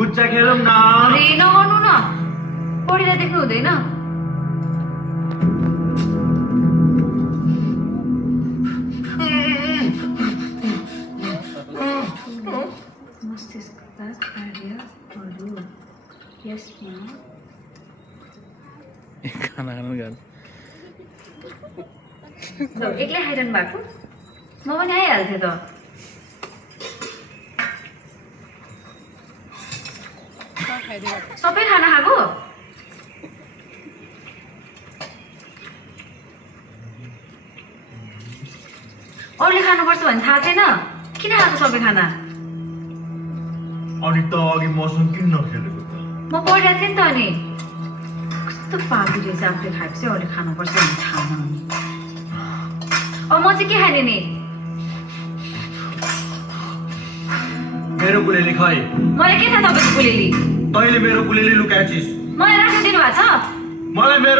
गुच्चा खेलौँ न। अरे नगर्नु न, पढेर देख्नु हुँदैन। मस्तिष्कका कार्यहरू यसमा खाना खानु गाह्रो। एक्लै खाइरहनु भएको, म पनि आइहाल्थेँ त। सबै खाना खाएको? अरूले खानुपर्छ भन्ने थाहा थिएन, किन खाएको सबै खाना? अनि त अघि मसँग किन नखेलेको त? म पढिरहेको थिएँ नि त। अनि कस्तो पापी रहेछ, आफूले खाएपछि अरूले खानुपर्छ भन्ने थाहा नहुने। अब म चाहिँ के खाने नि? मेरो कुलेली खै? मलाई के थाहा तपाईँको कुलेली? तैँले मेरो कुलेली लुकाएछिस्। मलाई राख्न दिनुभएको छ? मलाई मेरो